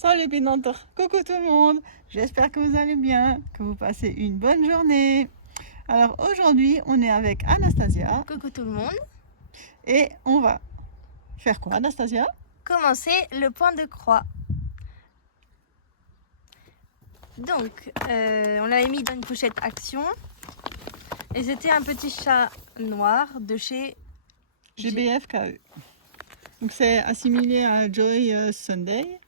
Salut Pénanteur, coucou tout le monde. J'espère que vous allez bien, que vous passez une bonne journée. Alors aujourd'hui, on est avec Anastasia. Coucou tout le monde. Et on va faire quoi, Anastasia? Commencer le point de croix. Donc, on l'avait mis dans une pochette Action. Et c'était un petit chat noir de chez GBFKE. Donc c'est assimilé à Joy Sunday.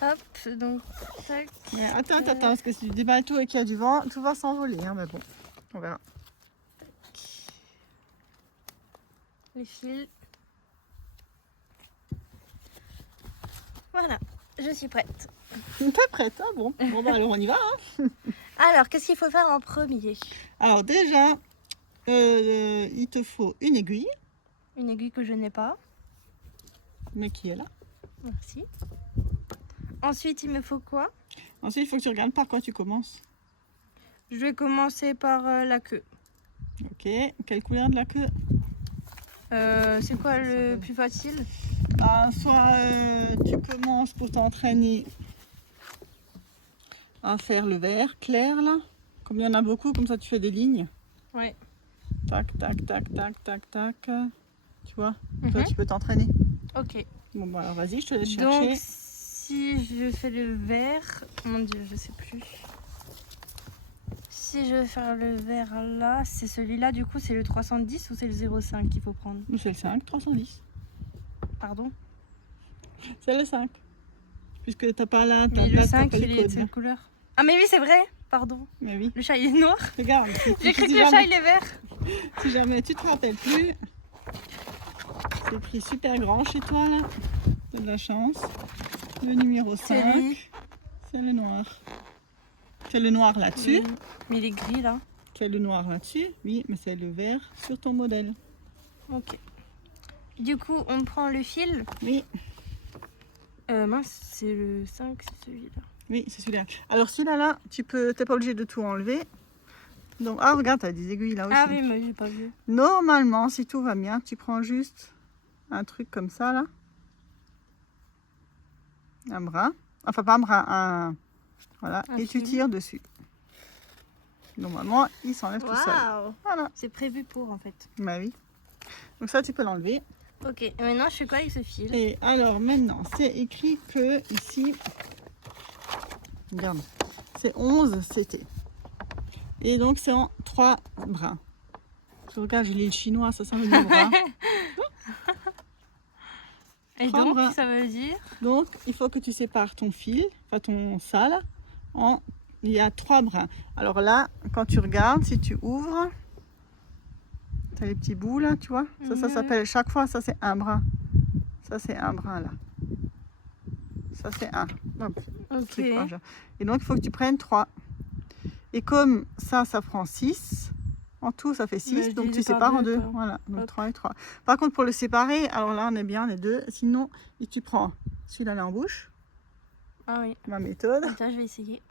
Hop, donc, tac. Mais attends, parce que si tu déballes tout et qu'il y a du vent, tout va s'envoler. Hein, mais bon, on verra. Les fils. Voilà, je suis prête. T'es prête, hein? Bon, bah alors on y va. Hein. Alors, qu'est-ce qu'il faut faire en premier? Alors déjà, il te faut une aiguille. Une aiguille que je n'ai pas. Mais qui est là. Merci. Ensuite, il me faut quoi? Ensuite, il faut que tu regardes par quoi tu commences. Je vais commencer par la queue. Ok, quelle couleur de la queue? C'est quoi le plus facile? Soit tu commences pour t'entraîner à faire le vert clair là. Comme il y en a beaucoup, comme ça tu fais des lignes. Ouais. Tac, tac, tac, tac, tac, tac. Tu vois, toi tu peux t'entraîner. Ok. Bon bah alors vas-y, je te laisse chercher. Donc si je fais le vert, mon dieu, je sais plus. Si je veux faire le vert là, c'est celui-là, du coup c'est le 310 ou c'est le 0,5 qu'il faut prendre? C'est le 5, 310. Pardon? C'est le 5. Puisque t'as pas là, Mais le là, 5 t'as pas il les est de codes. cette couleur. Ah mais oui c'est vrai, pardon. Mais oui, Le chat il est noir. regarde. J'ai cru que le chat il est vert. Si jamais tu te rappelles plus, c'est écrit super grand chez toi là. T'as de la chance. Le numéro 5, c'est le noir. C'est le noir là-dessus. Mais il est gris là. C'est le noir là-dessus, oui, mais c'est le vert sur ton modèle. Ok. Du coup on prend le fil. Oui, Mince, c'est le 5, c'est celui-là. oui, c'est celui-là. Alors celui-là, là, t'es pas obligé de tout enlever. Donc, ah regarde, t'as des aiguilles là aussi. Ah oui, mais j'ai pas vu. Normalement, si tout va bien, tu prends juste un truc comme ça là. Un brin. Enfin, pas un brin, voilà. Et tu tires dessus. Normalement, il s'enlève tout seul. Voilà. C'est prévu pour en fait. Bah oui. Donc ça, tu peux l'enlever. Ok, et maintenant je fais quoi avec ce fil? Et alors maintenant, c'est écrit que ici, regarde, c'est 11 CT. Et donc c'est en 3 brins. Je regarde, je lis le chinois, ça veut dire bras. Et donc ça veut dire? Donc il faut que tu sépares ton fil, enfin ton ça là, il y a 3 brins. Alors là, quand tu regardes, si tu ouvres, tu as les petits bouts là, tu vois. Ça s'appelle, chaque fois, ça c'est un brin. Ça c'est un brin là. Ça c'est un. Hop, ok. Et donc il faut que tu prennes 3. Et comme ça prend 6, en tout ça fait 6, donc tu sépares en 2. Voilà, donc 3 et 3. Par contre pour le séparer, alors là on est bien les deux. Sinon, tu prends celui-là là en bouche. Ah oui. Ma méthode. Attends, je vais essayer.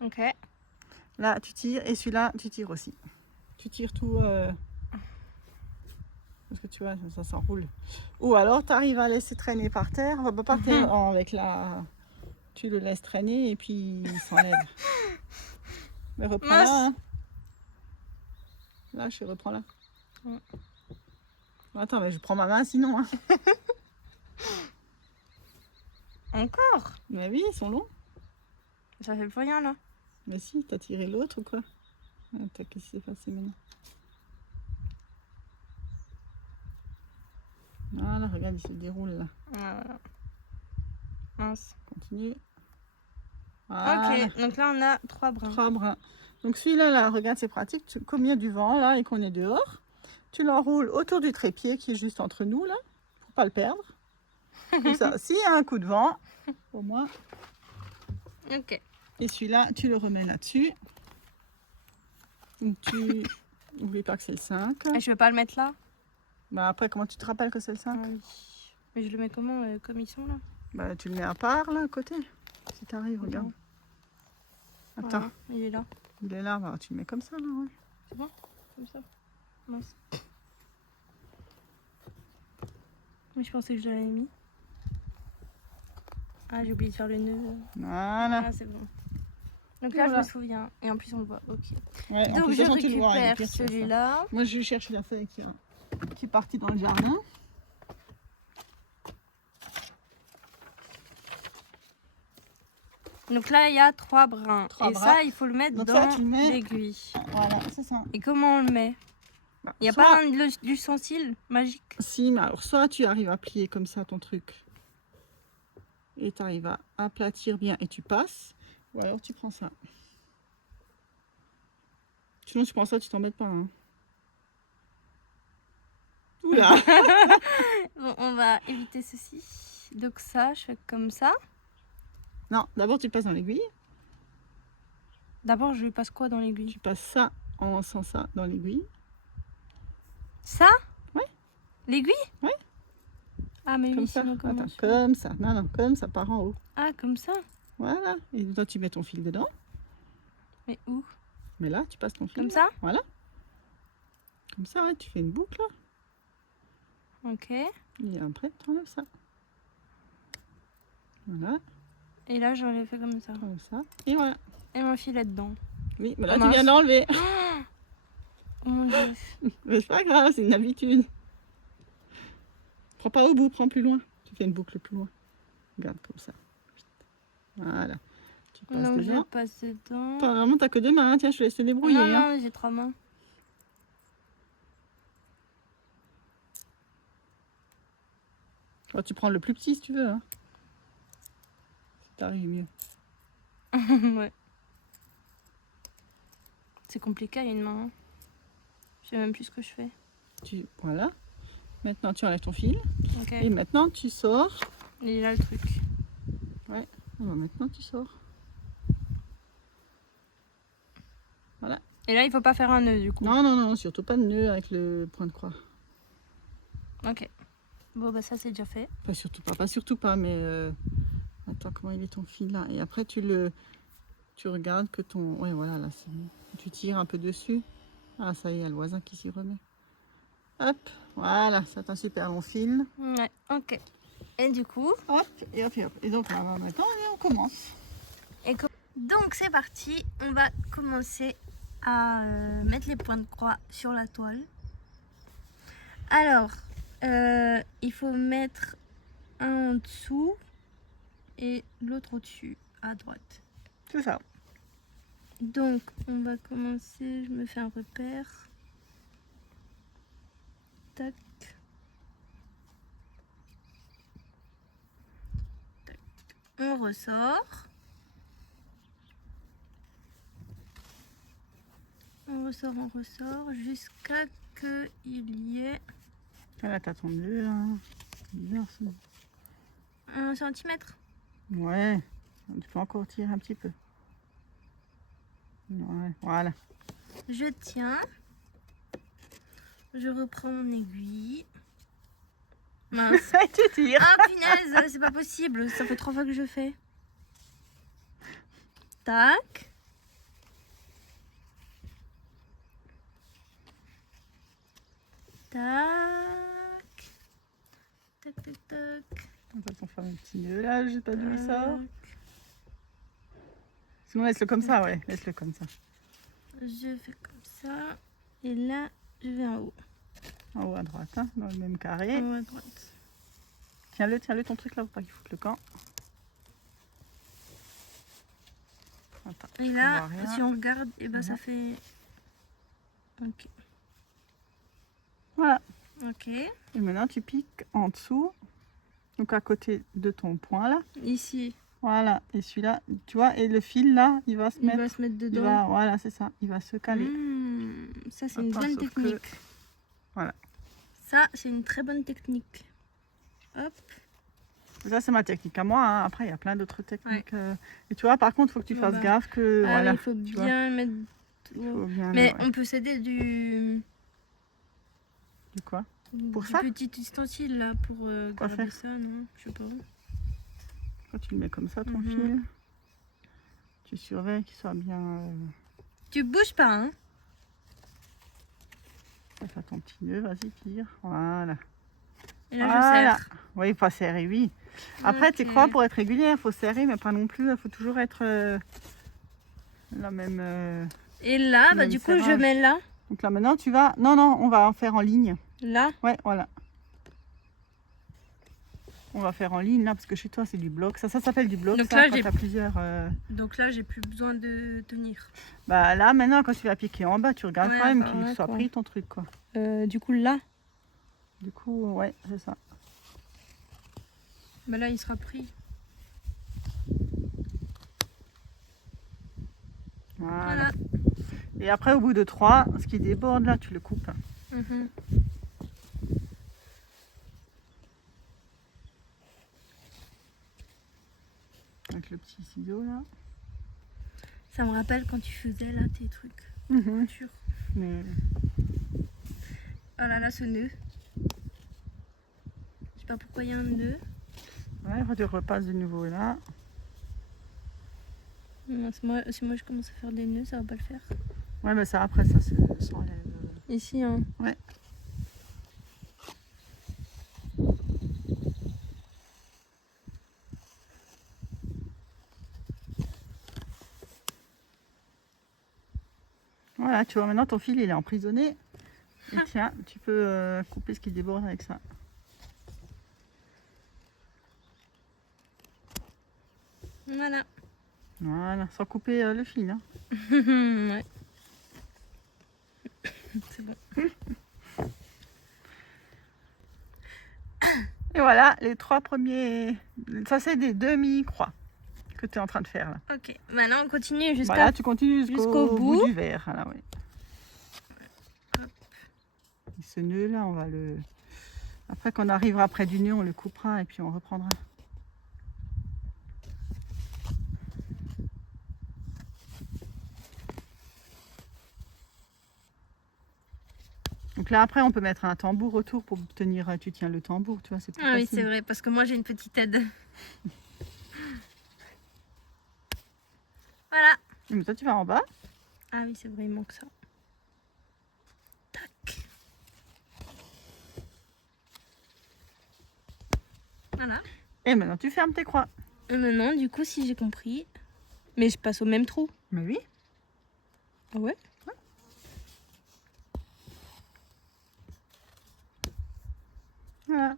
Ok. Là tu tires et celui-là tu tires aussi. Tu tires tout. Parce que tu vois, ça s'enroule. Ou alors tu arrives à laisser traîner par terre. Enfin, pas par terre, avec la. Tu le laisses traîner et puis il s'enlève. Mais reprends là. Hein. Là, je reprends là. Attends, mais je prends ma main sinon. Hein. Encore? Mais oui, ils sont longs. Ça fait plus rien là. Mais si, t'as tiré l'autre ou quoi? Attends, qu'est-ce qui s'est passé maintenant? Voilà, regarde, il se déroule là. Mince. Continue. Voilà. Ok, donc là on a 3 brins. 3 brins. Donc celui-là, là, regarde, c'est pratique. Comme il y a du vent là et qu'on est dehors, tu l'enroules autour du trépied qui est juste entre nous là, pour pas le perdre. Comme ça, s'il y a un coup de vent, au moins. Ok. Et celui-là, tu le remets là-dessus. Donc tu n'oublie pas que c'est le 5. Et je vais pas le mettre là? Bah après, comment tu te rappelles que c'est le 5? Oui. Mais je le mets comment, comme ils sont là? Bah tu le mets à part là, à côté. Si t'arrives, regarde. Attends. Voilà, il est là. Il est là, bah, tu le mets comme ça là, ouais. C'est bon? Comme ça? Mince. Mais je pensais que je l'avais mis. Ah, j'ai oublié de faire le nœud. Voilà. Ah, c'est bon. Donc là, Voilà. je me souviens. Et en plus, on le voit. Ok. Ouais, en Donc plus, je de toute façon, tu le vois, il est récupère pire, tu vois ça. celui-là. Moi, je cherche la feuille qui est partie dans le jardin. Donc là, il y a 3 brins. Trois Et brins. ça, il faut le mettre Donc dans ça, tu le mets- l'aiguille. Voilà, c'est ça. Et comment on le met? Bah, Il n'y a soit- pas d'ustensile magique? Si, mais alors, soit tu arrives à plier comme ça ton truc. Et tu arrives à aplatir bien et tu passes. Ou alors tu prends ça. Sinon, tu prends ça, tu t'embêtes pas. Hein. Oula. Bon, on va éviter ceci. Donc ça, je fais comme ça. Non, d'abord tu passes dans l'aiguille. D'abord, je passe quoi dans l'aiguille? Tu passes ça en lançant ça dans l'aiguille. Ça? Ouais. L'aiguille? Ouais. Ah, mais Comme oui, ça. sinon comment Attends, je fais? comme ça. Non, non, comme ça part en haut. Ah, comme ça? Voilà. Et toi, tu mets ton fil dedans. Mais où? Mais là, tu passes ton fil. Comme là. ça? Voilà. Comme ça, ouais, tu fais une boucle. Ok. Et après, tu enlèves ça. Voilà, Et là, je l'ai fait comme ça. tu enlèves ça. Et voilà. Et mon filet dedans. Oui, mais là, Oh, tu viens mince. d'enlever. Oh mon Dieu. Mais c'est pas grave, c'est une habitude. Prends pas au bout, prends plus loin. Tu fais une boucle plus loin. Regarde comme ça. Voilà. Tu passes Donc, je dedans. passe dedans. Attends, vraiment, t'as que 2 mains. Hein. Tiens, je te laisse te débrouiller. Non, hein. non, j'ai 3 mains. Alors, tu prends le plus petit si tu veux. Hein. Si t'arrives mieux. Ouais. C'est compliqué à une main. Hein. Je sais même plus ce que je fais. Voilà. Maintenant, tu enlèves ton fil. Ok. Et maintenant, tu sors. Et là, le truc. Alors, maintenant, tu sors. Voilà. Et là, il faut pas faire un nœud du coup. Non, non, non, surtout pas de nœud avec le point de croix. Ok. Bon, bah ça, c'est déjà fait. Pas surtout pas, mais attends, comment il est ton fil là? Et après, tu regardes que ton. Ouais, voilà, là, c'est bon. Tu tires un peu dessus. Ah, ça y est, il y a le voisin qui s'y remet. Hop, voilà, c'est un super long fil. Ouais, ok. Et du coup, Hop, et hop, et hop. Et donc, là, maintenant, on commence. donc c'est parti. On va commencer à mettre les points de croix sur la toile. Alors, il faut mettre un en dessous et l'autre au-dessus, à droite. C'est ça. Donc, on va commencer. Je me fais un repère. Tac. Tac. On ressort. On ressort jusqu'à qu'il y ait Là, t'as ton nœud. Hein. Bizarre, ça. 1 centimètre. Ouais, tu peux encore tirer un petit peu. Ouais, voilà. Je tiens. Je reprends mon aiguille. Mince. tu tires. Ah punaise, c'est pas possible. Ça fait 3 fois que je fais. Tac. Tac. Tac, tac, tac. On va t'en faire un petit nœud là, je sais pas d'où il sort. Tac. Sinon, laisse-le comme ça, ouais, laisse-le comme ça. Je fais comme ça. Et là, je vais en haut. En haut à droite, hein, dans le même carré. En haut à droite. Tiens-le ton truc là, pour pas qu'il foute le camp. Attends, Et je là, vois rien. si on regarde, et ben ça Voilà. fait. Ok. Voilà. Ok. Et maintenant, tu piques en dessous, donc à côté de ton point là. Ici, Voilà. Et celui-là, tu vois, et le fil là, il va se il mettre. va se mettre Il dedans. va, voilà, c'est ça. Il va se caler. Ça, c'est une Attends, bonne sauf que- technique. Voilà. Ça, c'est une très bonne technique. Hop. Ça, c'est ma technique à moi. Hein. Après, il y a plein d'autres techniques. Et tu vois, par contre, il faut que tu Bon, fasses bah. gaffe que. Ah, voilà, oui, il faut tu vois, bien mettre. il faut bien. Mais ouais. on peut s'aider du quoi? Pour du ça petit ustensile là pour Quoi garder faire ça, non? Je sais pas. Quand tu le mets comme ça, ton Mhm. fil, tu surveilles qu'il soit bien. Tu bouges pas, hein? Ça fait ton petit nœud, vas-y, tire. Voilà. Et là, Voilà. je serre. Oui, il faut serrer, oui. Après, tu Ok. crois, pour être régulier, il faut serrer, mais pas non plus. Il faut toujours être la même. Et là, Même du coup, je serrage. mets là. Donc là, maintenant, tu vas. Non, non, on va en faire en ligne. Là. Ouais, voilà. On va faire en ligne là, parce que chez toi, c'est du bloc. Ça s'appelle du bloc. Donc Ça, là, quand j'ai- t'as plusieurs. Donc là, j'ai plus besoin de tenir. Bah là, maintenant, quand tu vas piquer en bas, tu regardes Ouais, quand même bah qu'il ouais, soit quoi. pris ton truc, quoi. Du coup, là. Du coup, ouais, c'est ça. Bah là, il sera pris. Voilà. Voilà. Et après, au bout de 3, ce qui déborde là, tu le coupes. Mhm. Avec le petit ciseau là. Ça me rappelle quand tu faisais là tes trucs. Mhm. Sûr. Mais Oh là là, ce nœud. Je sais pas pourquoi il y a un nœud. ouais, tu repasses de nouveau là. Non, si moi je commence à faire des nœuds, ça va pas le faire. Ouais, mais ça après, ça s'enlève. Ici, hein. Ouais. Voilà, tu vois, maintenant ton fil il est emprisonné. Et tiens, tu peux couper ce qui déborde avec ça. Voilà. Voilà, sans couper le fil. Hein. Ouais. C'est bon. Et voilà, les 3 premiers. Ça, c'est des demi-croix que tu es en train de faire là. Ok. Maintenant, on continue jusqu'à. Voilà, tu continues jusqu'au jusqu'au bout bout. du verre. Voilà, ouais. Hop. Et ce nœud là, on va le. Après, quand on arrivera près du nœud, on le coupera et puis on reprendra. Donc là, après, on peut mettre un tambour autour pour tenir. Tu tiens le tambour, tu vois, c'est plus Ah oui, facile. c'est vrai, parce que moi j'ai une petite aide. Voilà. Mais toi, tu vas en bas. Ah oui, c'est vrai, il manque ça. Tac. Voilà. Et maintenant, tu fermes tes croix. Et maintenant, du coup, si j'ai compris, mais je passe au même trou. Mais oui. Ah ouais? Voilà.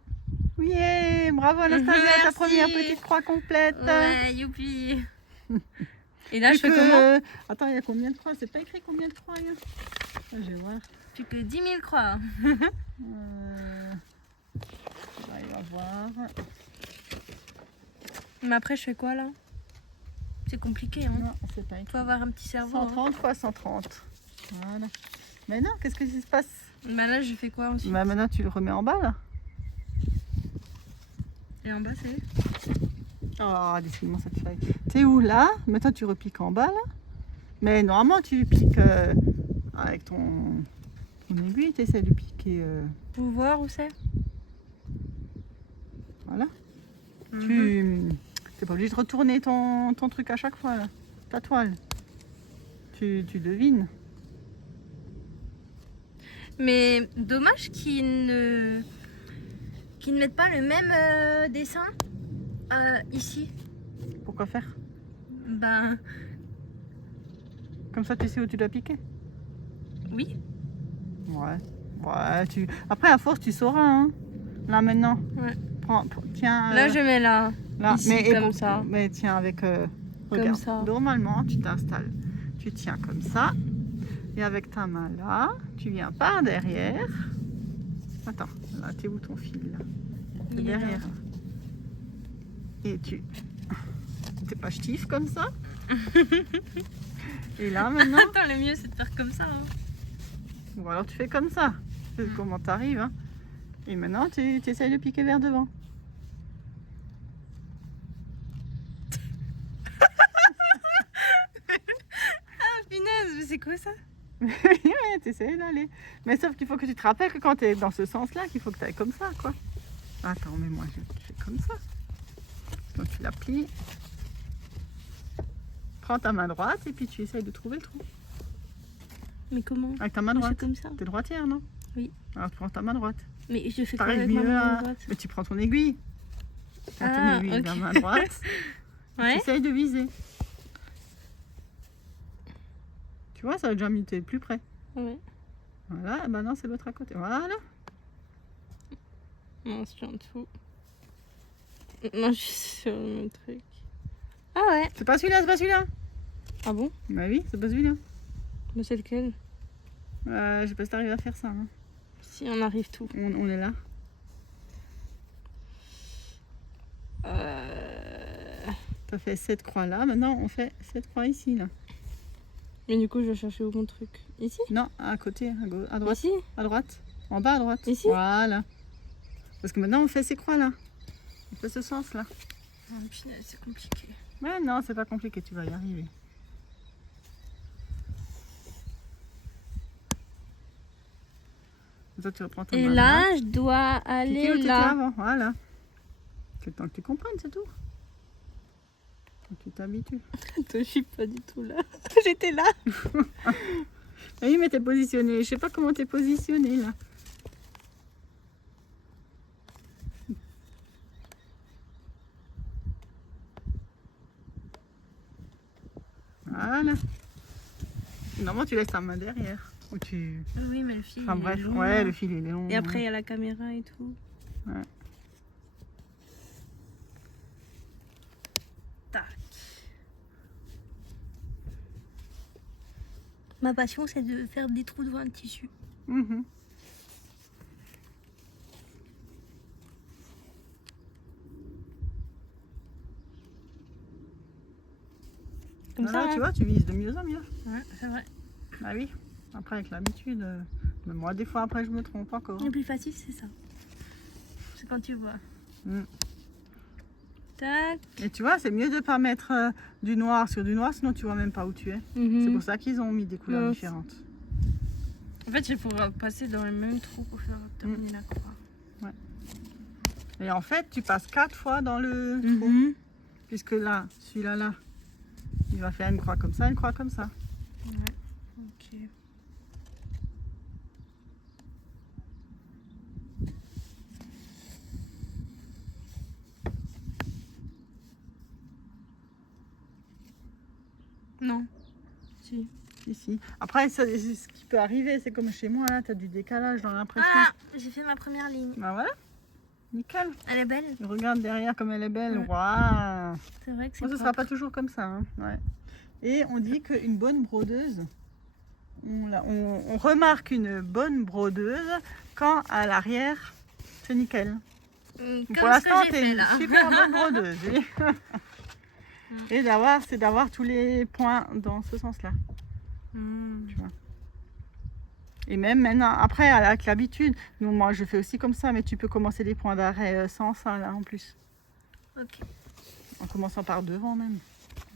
Oui, bravo Anastasia, ta Merci. première petite croix complète. Ouais, youpi. Et là, Plus je fais que- comment? Attends, il y a combien de croix? C'est pas écrit combien de croix il y a? Ah, je vais voir. Plus que 10 000 croix. Là, il va voir. Mais après, je fais quoi là? C'est compliqué, hein? Non, c'est pas écrit. Faut avoir un petit cerveau. Hein. 130 fois 130. Voilà. Mais non, qu'est-ce que se passe? Bah là, je fais quoi ensuite? Bah maintenant, tu le remets en bas là. Et en bas, c'est. Oh, décidément cette feuille. T'es où là? Maintenant, tu repiques en bas là. Mais normalement, tu piques avec ton aiguille. Tu essaies de piquer. Pour voir où c'est? Voilà. Mhm. Tu n'es pas obligé de retourner ton truc à chaque fois, là. Ta toile. Tu devines. Mais dommage qu'ils ne mettent pas le même dessin ici. Pourquoi faire? Ben Comme ça, tu sais où tu dois piquer. oui. Ouais. Ouais, Après, à force, tu sauras, hein. Là, maintenant. Ouais. Tiens. Là, je mets là. là. ici, comme ça. Mais tiens, avec... regarde. ça. Normalement, tu t'installes. Tu tiens comme ça. Et avec ta main là, tu viens par derrière. Attends, là, t'es où ton fil là? Il C'est est là. derrière. Et tu... T'es pas ch'tif comme ça. Et là, maintenant... Attends, le mieux c'est de faire comme ça. Hein. Ou alors tu fais comme ça. C'est comment t'arrives. Hein. Et maintenant, tu essayes de piquer vers devant. Ah punaise, mais c'est quoi ça? Ouais, t'essayes d'aller. Mais sauf qu'il faut que tu te rappelles que quand tu es dans ce sens-là, qu'il faut que tu ailles comme ça, quoi. Attends, mais moi, je fais comme ça. Donc tu la plies. Prends ta main droite et puis tu essayes de trouver le trou. Mais comment? Avec ta main Je fais droite. comme ça. T'es droitière, non? Oui. Alors tu prends ta main droite. Mais je fais quoi T'arrives avec ma mieux main à... droite? Mais tu prends ton aiguille. Prends ton Ah, aiguille de la ok. main droite. Ouais. Tu essayes de viser. Tu vois, ça a déjà mis, t'es plus près. Ouais. Voilà, et maintenant c'est l'autre à côté. Voilà. Non, je suis en dessous. Non, je suis sur le même truc. Ah ouais. C'est pas celui-là, c'est pas celui-là. Ah bon? Bah oui, c'est pas celui-là. Mais c'est lequel? Je sais pas si t'arrives à faire ça. Hein. Si, on arrive tout. On est là. T'as fait cette croix là, maintenant on fait cette croix ici là. Mais du coup, je vais chercher où mon truc? Ici? Non, à côté, à gauche, à droite. Ici? À droite. En bas à droite. Ici? Voilà. Parce que maintenant on fait ces croix là. On fait ce sens là. Oh, punaise, c'est compliqué. Mais non, c'est pas compliqué, tu vas y arriver. Toi, tu reprends ta Et main là, droite. je dois Cliquez où aller t'étais là. avant, voilà. C'est le temps que tu comprennes, c'est tout. Faut que tu t'habitues. Je suis pas du tout là. J'étais là. Oui, mais t'es positionné. Je sais pas comment t'es positionné là. Voilà. Normalement, tu laisses ta main derrière. Ou tu... Oui, mais le fil. Enfin il est bref, long, ouais, là. le fil il est long. Et après, il y a la caméra et tout. Ouais. Tac. Ma passion, c'est de faire des trous devant un tissu. Mhm. Comme Voilà, ça, tu hein. vois, tu vises de mieux en mieux. Ouais, c'est vrai. Ah oui, après avec l'habitude. Mais moi, des fois, après, je me trompe encore. Le plus facile, c'est ça. C'est quand tu vois. Mm. Tac. Et tu vois, c'est mieux de pas mettre du noir sur du noir, sinon tu vois même pas où tu es. Mhm. C'est pour ça qu'ils ont mis des couleurs Ouais. différentes. En fait, il faudra passer dans le même trou pour faire terminer la croix. Et en fait, tu passes 4 fois dans le trou. Mhm. Puisque là, celui-là, là, il va faire une croix comme ça, une croix comme ça. Ouais. Ok. Non. Si. Ici. Après, ce qui peut arriver, c'est comme chez moi, là, tu as du décalage dans l'impression. Ah, j'ai fait ma première ligne. Bah voilà, nickel. Elle est belle. Regarde derrière comme elle est belle. Ouais. Waouh. C'est vrai que c'est Moi, ce sera pas toujours comme ça. Hein. Ouais. Et on dit qu'une bonne brodeuse, on remarque une bonne brodeuse quand à l'arrière, c'est nickel. Comme Pour ce l'instant, que j'ai t'es fait une là. super bonne brodeuse. Et c'est d'avoir tous les points dans ce sens-là. Mm. Tu vois. Et même maintenant, après, avec l'habitude, nous, moi, je fais aussi comme ça, mais tu peux commencer des points d'arrêt sans ça, là, en plus. Ok. En commençant par devant, même.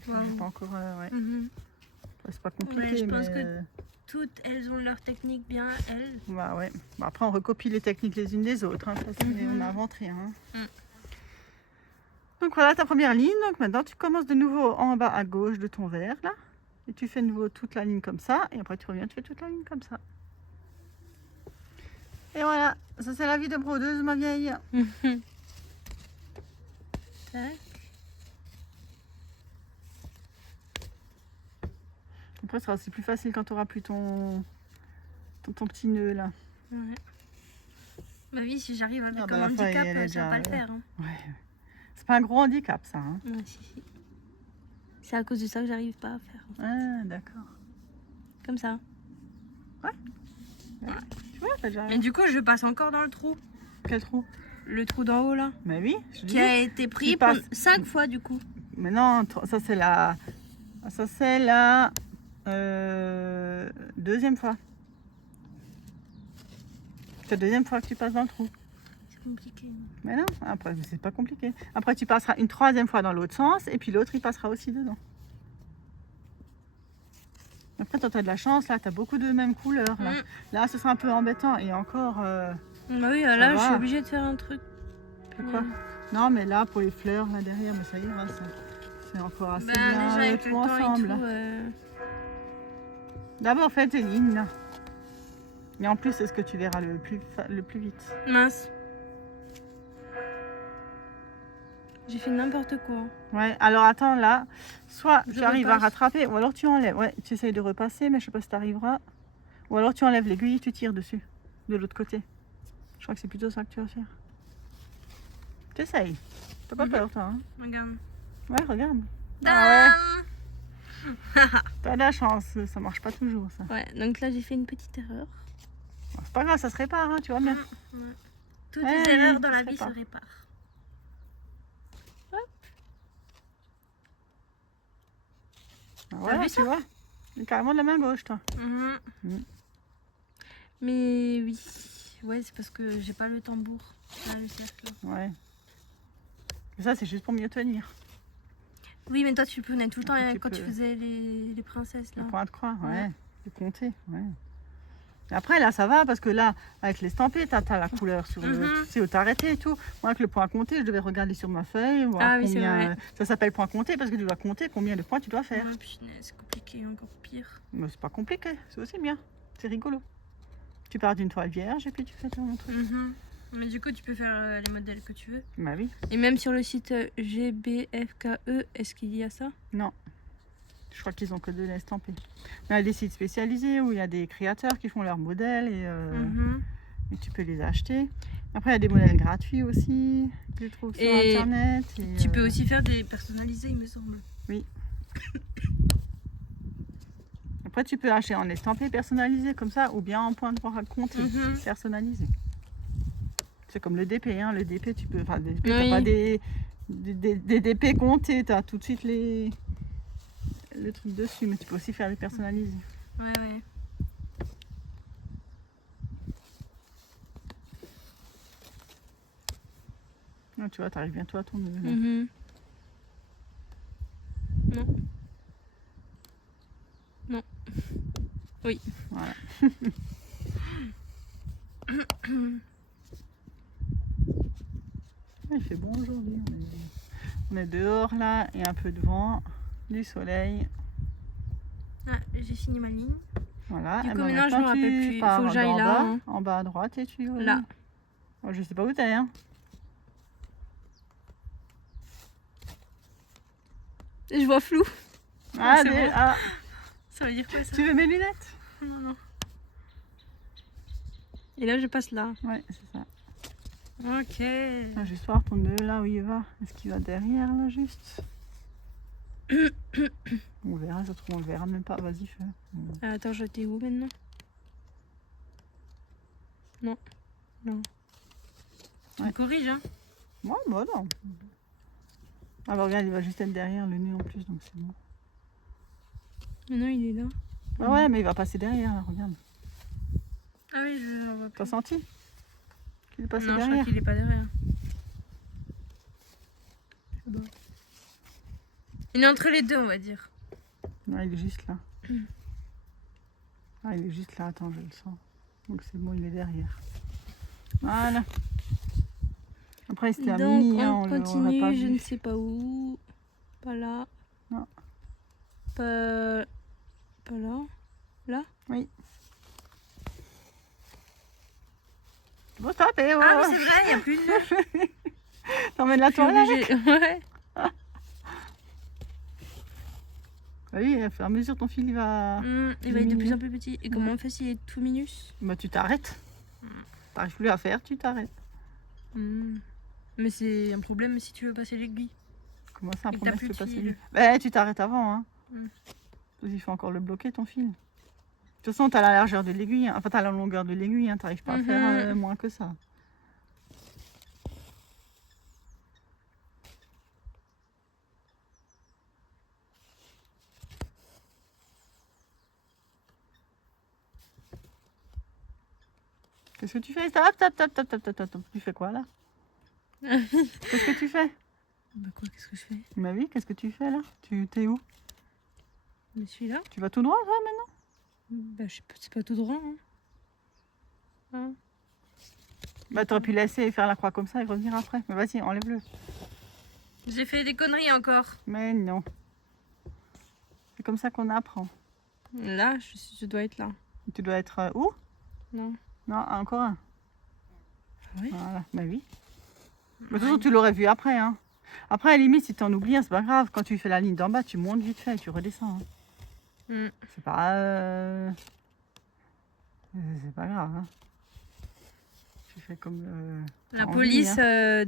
Wow. J'ai pas encore... ouais. Mhm. C'est pas compliqué, Ouais, je pense mais... que- Toutes, elles ont leur technique bien, elles. Bah ouais. Bah après, on recopie les techniques les unes des autres. Hein. Ça, on Mhm. n'invente rien. Hein. Mm. Donc voilà ta première ligne. Donc maintenant, tu commences de nouveau en bas à gauche de ton verre, là. Et tu fais de nouveau toute la ligne comme ça. Et après, tu reviens, tu fais toute la ligne comme ça. Et voilà. Ça, c'est la vie de brodeuse, ma vieille. Tac. Après, ça sera aussi plus facile quand tu auras plus ton petit nœud, là. Ouais. Ma vie, si j'arrive avec Ah bah, un la feuille, handicap, elle est ça va pas déjà, le faire. Hein. Ouais. C'est pas un gros handicap, ça. Hein. Ouais, si. C'est à cause de ça que j'arrive pas à faire. Ah, d'accord. Comme ça. Tu vois, t'as déjà... Mais du coup, je passe encore dans le trou. Quel trou? Le trou d'en haut là. Mais oui, je Qui dis. a été pris Tu passes- 5 fois du coup. Mais non, ça c'est la... Ça c'est la... deuxième fois. C'est la deuxième fois que tu passes dans le trou. C'est compliqué. Mais non, après c'est pas compliqué. Après tu passeras une troisième fois dans l'autre sens et puis l'autre il passera aussi dedans. Après toi tu as de la chance, là tu as beaucoup de mêmes couleurs. Là, là ce sera un peu embêtant et encore... Bah oui, Ça là je va. suis obligée de faire un truc. Quoi Non mais là pour les fleurs là derrière, mais ça ira ça. C'est encore assez Bah, bien déjà avec tout le temps ensemble. et tout. D'abord fais tes lignes là. Et en plus, c'est ce que tu verras le plus vite. Mince. J'ai fait n'importe quoi. Ouais, alors attends, là, soit Je tu arrives à repasse. rattraper, ou alors tu enlèves. Ouais, tu essayes de repasser, mais je sais pas si tu arriveras. Ou alors tu enlèves l'aiguille et tu tires dessus, de l'autre côté. Je crois que c'est plutôt ça que tu vas faire. Tu essayes. T'as pas peur, toi, hein? Regarde. Ouais, regarde. Ah T'as de la chance, ça marche pas toujours, ça. ouais, donc là j'ai fait une petite erreur. Bon, c'est pas grave, ça se répare, hein, tu vois bien. Toutes Ouais, les erreurs dans ça la se vie se répare. réparent. Ah, voilà, vu tu vois. Carrément de la main gauche, toi. Mhm. Mhm. Mais oui, ouais, c'est parce que j'ai pas le tambour. Là, le cercle. Ouais. Et ça, c'est juste pour mieux tenir. Oui, mais toi tu prenais tout le temps Un petit quand tu peu. faisais les princesses Le là. point de croix, ouais. Ouais. De compter, ouais. Et après, là, ça va parce que là, avec l'estampé, t'as la couleur sur le. Mhm. Tu sais où t'arrêter et tout. Moi, avec le point compté, je devais regarder sur ma feuille, voir Ah oui, c'est combien. vrai. Ça s'appelle point compté parce que tu dois compter combien de points tu dois faire. Ouais, punaise, c'est compliqué, encore pire. Mais c'est pas compliqué, c'est aussi bien. C'est rigolo. Tu pars d'une toile vierge et puis tu fais ton truc. Mhm. Mais du coup, tu peux faire les modèles que tu veux. Bah oui. Et même sur le site GBFKE, est-ce qu'il y a ça? Non. Je crois qu'ils ont que de l'estampé. Mais il y a des sites spécialisés où il y a des créateurs qui font leurs modèles et tu peux les acheter. Après, il y a des modèles gratuits aussi que tu trouves sur Et internet. Tu peux aussi faire des personnalisés, il me semble. Après, tu peux acheter en estampé personnalisé comme ça ou bien en point de croix compté personnalisé. C'est comme le DP, hein. Le DP, tu peux. Enfin, DP, t'as Oui. pas des DP comptés, t'as tout de suite le truc dessus, mais tu peux aussi faire des personnalisés. Ouais, ouais. Non, tu vois, t'arrives bientôt à ton nœud. Là. Mhm. Non. Non. Oui. Voilà. Il fait bon aujourd'hui. On est dehors là, et un peu de vent, du soleil. Ah, j'ai fini ma ligne. Voilà. Du Et coup, ben maintenant, je me maintenant, rappelle tu plus. pars Faut que j'aille d'en là, bas, hein. en bas à droite, et tu. Là. Oh, je sais pas où t'es, hein. Je vois flou. Ah, c'est bon. ah, Ça veut dire quoi ça? tu veux mes lunettes? Non, non. Et là, je passe là. Ouais, c'est ça. Ok. Ah, juste voir ton nœud là où il va. Est-ce qu'il va derrière là juste? On verra, ça se trouve on le verra même pas. Vas-y, fais. Ah, attends, j'étais où maintenant? Non. Non. Ouais. On corrige, hein? Ouais, bah non. Ah bah regarde, il va juste être derrière le nœud en plus, donc c'est bon. Maintenant, il est là. Bah ouais, mais il va passer derrière là, regarde. Ah oui, je vois T'as plus. senti qu'il est passé Non, je crois derrière? qu'il est pas derrière. Il est entre les deux, on va dire. Non, il est juste là. Ah, il est juste là, attends, je le sens. Donc c'est bon, il est derrière. Voilà. Après, c'était un Donc, mini, hein, on on l'aurait continue, pas je vu. ne sais pas où. Pas là. Non. Pas là. Là? Oui. Bon, stop, eh, oh. Ah, mais c'est vrai, il n'y a plus de nœud. T'emmènes la Je suis toile avec? obligée. Ouais. Ah oui, au fur et à mesure, ton fil, il va... Il va être de plus en plus petit. Et comment on fait s'il est tout minus? Bah, tu t'arrêtes. T'arrives plus à faire, tu t'arrêtes. Mais c'est un problème si tu veux passer l'aiguille. Comment ça, un Et que problème, t'as plus tu de peux passer fil. lui? Bah, tu t'arrêtes avant, hein. Mm. Parce qu'il faut encore le bloquer, ton fil. De toute façon, t'as la largeur de l'aiguille, hein. Enfin, t'as la longueur de l'aiguille, hein. T'arrives pas à faire moins que ça. Qu'est-ce que tu fais? Stop, stop, stop, stop, stop, stop, stop. Tu fais quoi, là? Qu'est-ce que tu fais? Bah quoi, qu'est-ce que je fais? Bah oui, qu'est-ce que tu fais, là? T'es où? Je suis là. Tu vas tout droit, toi, maintenant? Bah je sais pas, c'est pas tout droit. Hein. Bah, t'aurais pu laisser faire la croix comme ça et revenir après. Mais vas-y, enlève-le. J'ai fait des conneries encore. Mais non. C'est comme ça qu'on apprend. Là, je dois être là. Tu dois être où? Non. Non, encore un. Oui. Voilà, bah oui. De toute façon, tu l'aurais vu après. Hein. Après, à la limite, si tu en oublies, c'est pas grave. Quand tu fais la ligne d'en bas, tu montes vite fait et tu redescends. Hein. C'est pas... c'est pas grave. Hein. Tu fais comme... La t'as police envie, hein.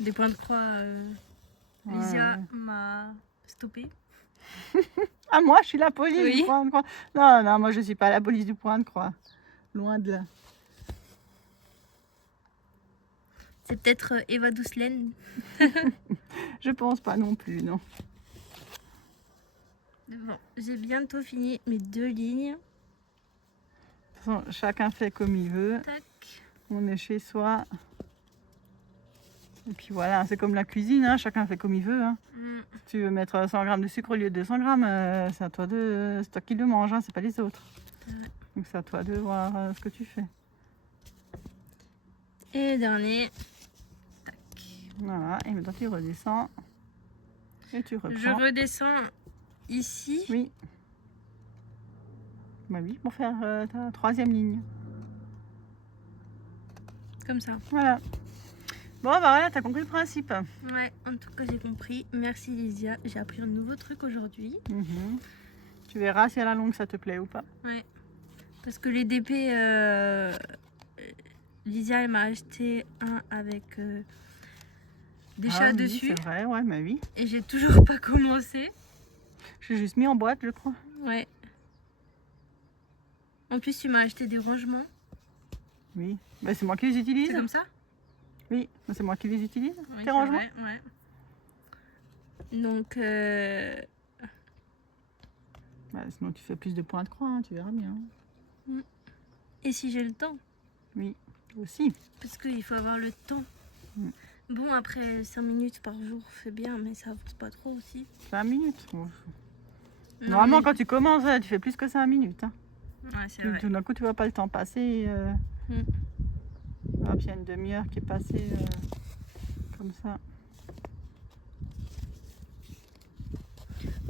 des points de croix, Lysia Ouais. m'a stoppé. Ah, moi, je suis la police Oui. du point de croix. Non, non, moi, je suis pas la police du point de croix. Loin de là. C'est peut-être Eva Doucelaine. Je pense pas non plus, non. Bon, j'ai bientôt fini mes 2 lignes. De toute façon, chacun fait comme il veut. Tac. On est chez soi. Et puis voilà, c'est comme la cuisine, hein, chacun fait comme il veut. Hein. Si tu veux mettre 100 grammes de sucre au lieu de 200 grammes, c'est toi qui le manges, hein, c'est pas les autres. Donc c'est à toi de voir ce que tu fais. Et le dernier. Tac. Voilà, et maintenant tu redescends. Et tu reprends. Je redescends ici. Oui. Bah oui, pour faire ta 3e ligne. Comme ça. Voilà. Bon, bah voilà, t'as compris le principe. Ouais, en tout cas j'ai compris. Merci Lysia, j'ai appris un nouveau truc aujourd'hui. Tu verras si à la longue ça te plaît ou pas. Ouais. Parce que les DP, Lysia elle m'a acheté un avec des chats oui, dessus. C'est vrai, ouais, mais oui. Et j'ai toujours pas commencé. J'ai juste mis en boîte, je crois. Ouais. En plus tu m'as acheté des rangements. Oui. Bah, c'est moi qui les utilise. C'est comme ça? Oui, c'est moi qui les utilise. Oui, Tes c'est rangements. vrai, ouais. Donc, Bah, sinon tu fais plus de points de croix, hein, tu verras bien. et si j'ai le temps? Oui, aussi. Parce qu'il faut avoir le temps. Bon, après 5 minutes par jour, c'est bien, mais ça avance pas trop aussi. 5 minutes. Bon. Non, Normalement, mais- quand tu commences, tu fais plus que 5 minutes. Hein. Ouais, c'est vrai. Tout d'un coup, tu vois pas le temps passer. Hop, il y a une demi-heure qui est passée comme ça.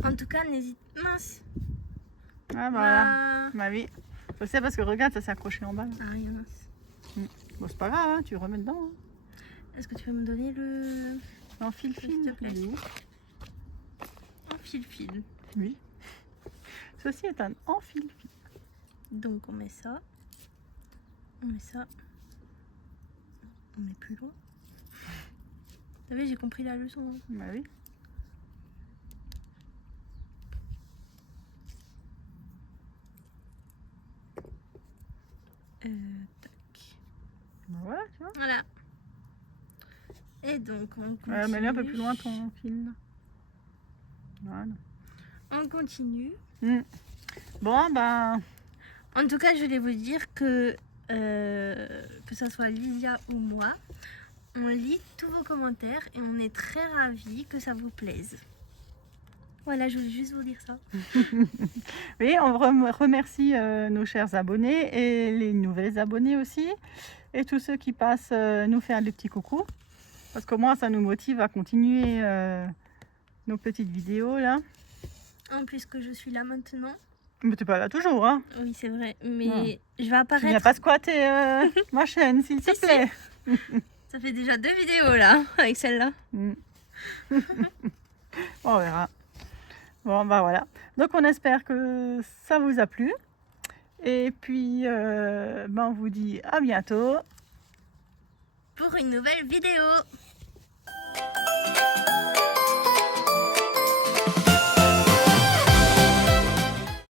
En tout cas, n'hésite... Mince. Ah bah, bah oui. Je sais parce que regarde, ça s'est accroché en bas. Là. Ah, rien, mince. Bon, c'est pas grave, hein, tu remets dedans. Hein. Est-ce que tu peux me donner le... En S'il te fil-fil. plaît. Il est où? En fil-fil. Oui. Ceci est un enfil-fil. Donc, on met ça. On met ça. On met plus loin. Vous savez, j'ai compris la leçon. Hein. Bah oui. Tac. Bah voilà, tu vois. Voilà. Et donc, on continue. Mets-le un peu plus loin ton fil. Voilà. On continue. Bon, ben... En tout cas, je voulais vous dire que ça soit Lysia ou moi, on lit tous vos commentaires et on est très ravis que ça vous plaise. Voilà, je voulais juste vous dire ça. Oui, on remercie nos chers abonnés et les nouvelles abonnés aussi. Et tous ceux qui passent nous faire des petits coucous. Parce qu'au moins, ça nous motive à continuer nos petites vidéos là. En plus que je suis là maintenant. Mais t'es pas là toujours, hein. Oui, c'est vrai, mais Non. je vais Tu viens apparaître. pas squatter ma chaîne, s'il te Si, si. plaît. Ça fait déjà 2 vidéos là, avec celle-là. On verra. Bon, bah voilà. Donc, on espère que ça vous a plu. Et puis, on vous dit à bientôt. Pour une nouvelle vidéo.